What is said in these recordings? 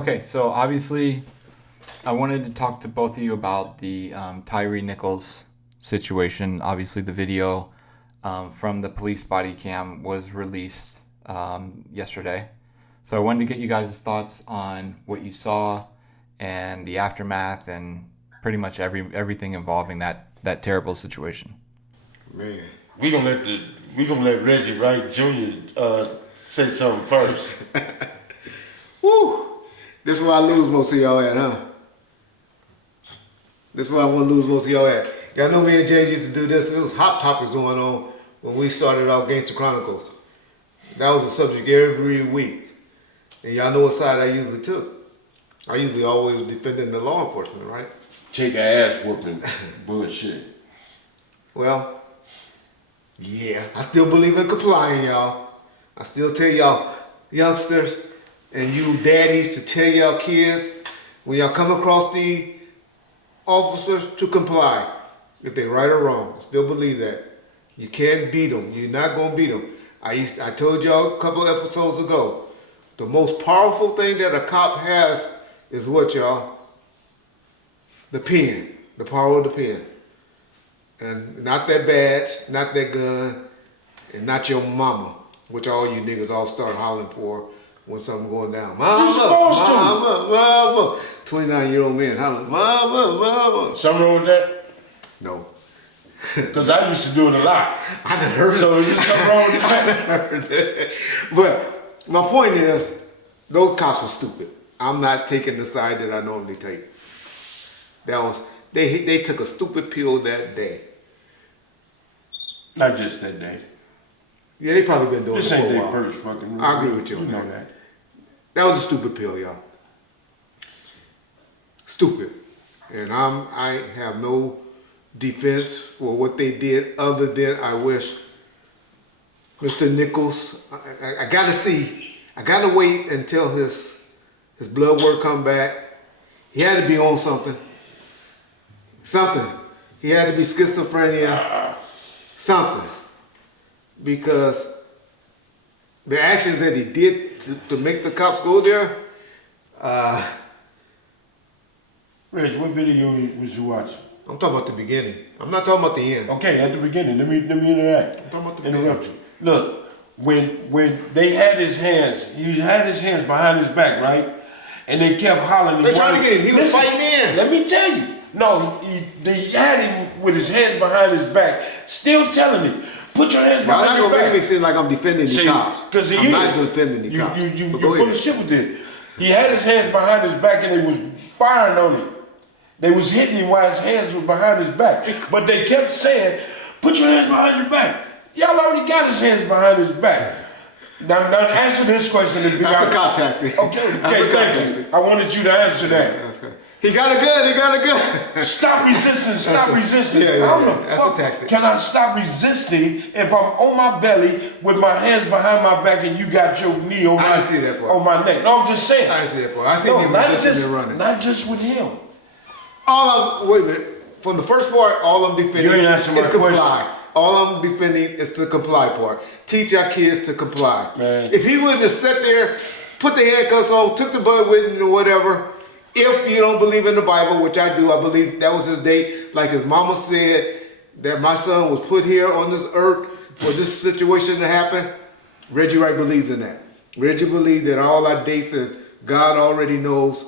Okay, so obviously, I wanted to talk to both of you about the Tyre Nichols situation. Obviously, the video from the police body cam was released yesterday. So I wanted to get you guys' thoughts on what you saw and the aftermath and pretty much everything involving that terrible situation. Man, We gonna let Reggie Wright Jr. Say something first. woo! This is where I lose most of y'all at, huh? This is where I want to lose most of y'all at. Y'all know me and Jay used to do this. There was hot topics going on when we started our Gangster Chronicles. That was the subject every week. And y'all know what side I usually took. I usually always defending the law enforcement, right? Take a ass whooping bullshit. Well, yeah, I still believe in complying, y'all. I still tell y'all, youngsters and you daddies, to tell y'all kids when y'all come across the officers to comply, if they right or wrong. I still believe that. You can't beat them. You're not gonna beat them. I told y'all a couple of episodes ago, the most powerful thing that a cop has is what, y'all? The pen, the power of the pen. And not that badge, not that gun, and not your mama, which all you niggas all start hollering for when something going down. Mama, mama. 29-year-old man hollering, mama, mama. Something wrong with that? No. Because I used to do it a lot. I done heard it. So is there something wrong with that? But my point is, those cops were stupid. I'm not taking the side that I normally take. That was, they took a stupid pill that day. Not just that day. Yeah, they probably been doing This it for ain't a their while. first fucking. I agree with you You on know that. that. That was a stupid pill, y'all. Stupid. And I have no defense for what they did other than I wish Mr. Nichols, I gotta wait until his blood work come back. He had to be on something. Something. He had to be schizophrenia. Something. Because the actions that he did to make the cops go there, Reg, what video was you watching? I'm talking about the beginning. I'm not talking about the end. Okay, at the beginning, let me interact. I'm talking about the Interrupt beginning. you. Look, when they had his hands, he had his hands behind his back, right? And they kept hollering. They tried to get him. He was fighting in. Let me tell you. No, they had him with his hands behind his back, still telling him, put your hands Y'all behind not your gonna back. make me seem like I'm defending the cops. Because I'm not defending the cops. You're But go full of ahead. shit with it. He had his hands behind his back and they was firing on him. They was hitting him while his hands were behind his back. But they kept saying, put your hands behind your back. Y'all already got his hands behind his back. Now answer this question. That's a cop tactic. Okay, thank you. I wanted you to answer that. That's good. He got a gun. Stop resisting, stop resisting. Yeah, How the that's fuck a tactic. can I stop resisting if I'm on my belly with my hands behind my back and you got your knee on I didn't see that part. on my neck? No, I'm just saying. I didn't see that part. I seen No, him resisting and running. not just with him. Wait a minute. From the first part, all I'm defending You ain't answering my is comply. All I'm defending is the comply part. Teach our kids to comply. Man. If he would have sat there, put the handcuffs on, took the blood with him or whatever, if you don't believe in the Bible, which I do, I believe that was his date, like his mama said, that my son was put here on this earth for this situation to happen, Reggie Wright believes in that. Reggie believes that all our dates and God already knows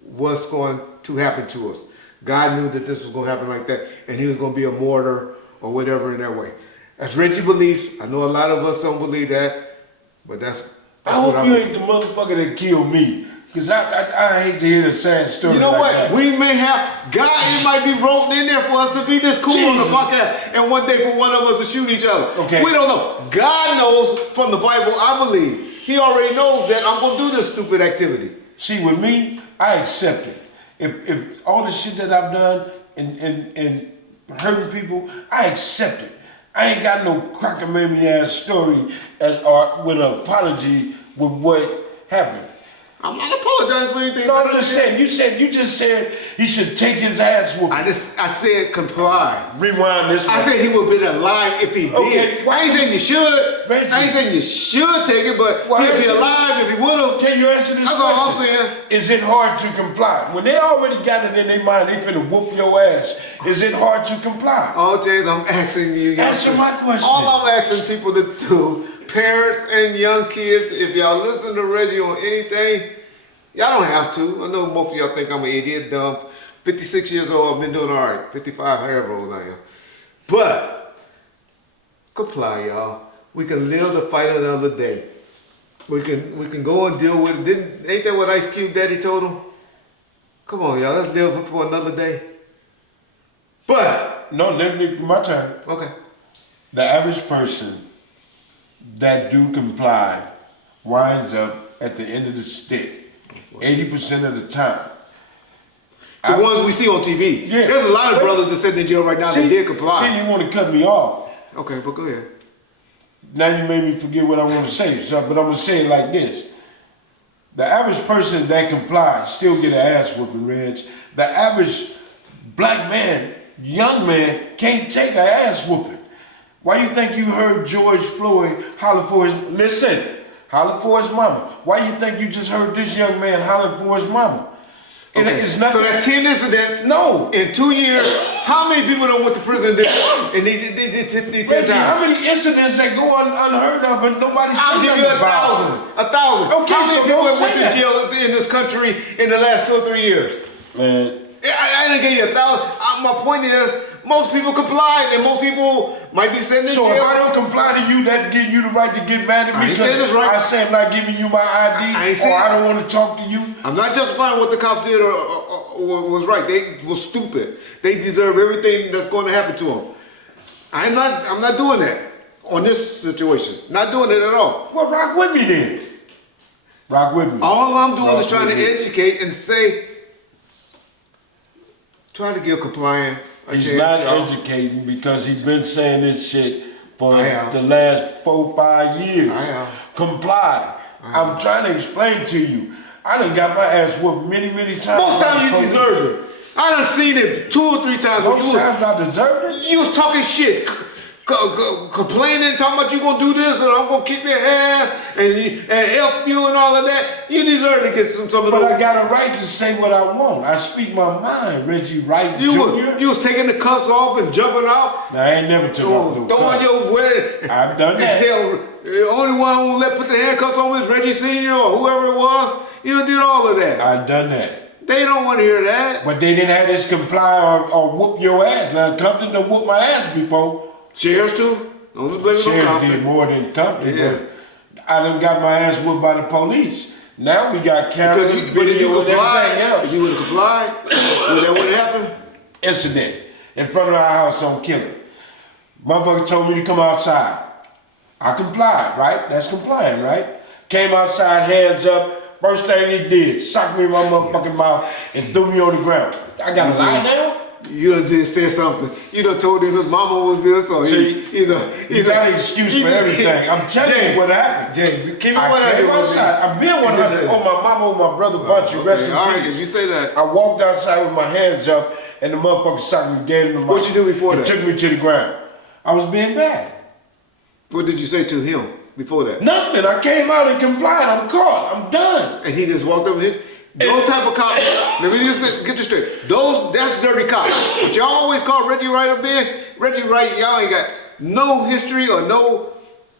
what's going to happen to us. God knew that this was going to happen like that, and he was going to be a martyr or whatever in that way. That's Reggie believes. I know a lot of us don't believe that, but that's I what hope you believe. ain't the motherfucker that killed me. Because I hate to hear the sad story. You know like what? that. We may have, God, it might be wrote in there for us to be this cool on the Jesus. podcast and one day for one of us to shoot each other. Okay. We don't know. God knows from the Bible, I believe. He already knows that I'm going to do this stupid activity. See, with me, I accept it. If all the shit that I've done and hurting people, I accept it. I ain't got no cockamamie ass story or with an apology with what happened. I'm not apologizing for anything. No, I'm just saying. You just said He should take his ass whooping. I said comply. Rewind this. I said he would have been alive if he did. I ain't saying you should. Reggie. I ain't saying you should take it, but he'd be alive if he would have. Can you answer this That's question? all I'm saying. Is it hard to comply? When they already got it in their mind, they finna whoop your ass. Is it hard to comply? Oh, James, I'm asking you. Answer my question. All I'm asking people to do, parents and young kids, if y'all listen to Reggie on anything, y'all don't have to. I know most of y'all think I'm an idiot, dumb. 56 years old, I've been doing all right. 55, however old I am. But, comply, y'all. We can live to fight another day. We can go and deal with it. Ain't that what Ice Cube Daddy told him? Come on, y'all, let's live for another day. But, No, my turn. okay. The average person that do comply winds up at the end of the stick 80% of the time. The ones we see on TV. Yeah. There's a lot of brothers that sitting in jail right now that did comply. See, you want to cut me off. Okay, but go ahead. Now you made me forget what I want to say, but I'm going to say it like this. The average person that complies still get an ass whooping, Reg. The average black man, young man, can't take an ass whooping. Why you think you heard George Floyd holler for his mama? Why you think you just heard this young man holler for his mama? Okay. It's nothing. So that's 10 incidents. No. In 2 years, how many people done went to prison and they 10 Reggie, times? how many incidents that go unheard of and nobody's I'll give you 1,000. 1,000. Okay, How many so people don't have went say to that. jail in this country in the last 2 or 3 years? Man, I didn't give you 1,000. My point is, most people complied and most people might be sitting in so jail. if I don't comply to you, that give you the right to get mad at I me ain't saying because it's right. I say I'm not giving you my ID I ain't or saying- I don't want to talk to you. I'm not justifying what the cops did or was right. They were stupid. They deserve everything that's going to happen to them. I'm not doing that on this situation. Not doing it at all. Well, rock with me then. Rock with me. All I'm doing Rock is trying with to me. educate and say, try to give compliant a He's chance, not y'all. educating because he's been saying this shit for I am. the last 4-5 years. I am. Comply. I'm trying to explain to you. I done got my ass whooped many times. Most times you deserve it. I done seen it 2 or 3 times. when Most times I deserved it. You was talking shit, complaining, talking about you gonna do this and I'm gonna kick their ass and F you and all of that. You deserve to get some of But those. I got a right to say what I want. I speak my mind, Reggie Wright Jr. You was taking the cuffs off and jumping out, Now, I ain't never took off no throwing cuffs. your wedding. I've done that. The only one who let put the handcuffs on was Reggie Sr. or whoever it was. You done did all of that. I've done that. They don't want to hear that. But they didn't have this comply or whoop your ass. Now, Compton done whooped my ass before. Sheriffs too. Don't blame it on Sheriff Compton. did more than Compton, Yeah. but I done got my ass whooped by the police. Now we got cameras, But if you video, and everything complied, else. if you would have complied, would that would happen? Incident in front of our house on Killer. Motherfucker told me to come outside. I complied, right? That's complying, right? Came outside, hands up. First thing he did, socked me in my motherfucking mouth and threw me on the ground. I gotta lie now? You done just said something. You done told him his mama was this or See, he got an excuse for everything. I'm telling you what happened. Jay, keep it I 100 came with me. outside. I've been 100 on my mama and my brother Bunchy. Rest in All right, peace. if you say that. I walked outside with my hands up and the motherfucker socked me dead in the mouth. What you do before and that? took me to the ground. I was being bad. What did you say to him before that? Nothing. I came out and complied. I'm caught. I'm done. And he just walked up and hit. Those type of cops, let me just get this straight. That's dirty cops. But y'all always call Reggie Wright up there. Reggie Wright, y'all ain't got no history or no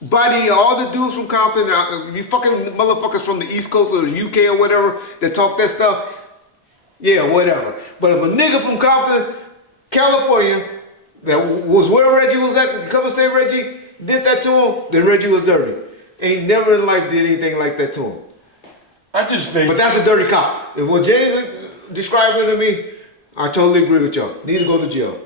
body. All the dudes from Compton, you fucking motherfuckers from the East Coast or the UK or whatever that talk that stuff, yeah, whatever. But if a nigga from Compton, California, that was where Reggie was at, Cover State Reggie, did that to him, then Reggie was dirty. Ain't never in life did anything like that to him. I just think. But that's a dirty cop. If what Jay's describing to me, I totally agree with y'all. Need to go to jail.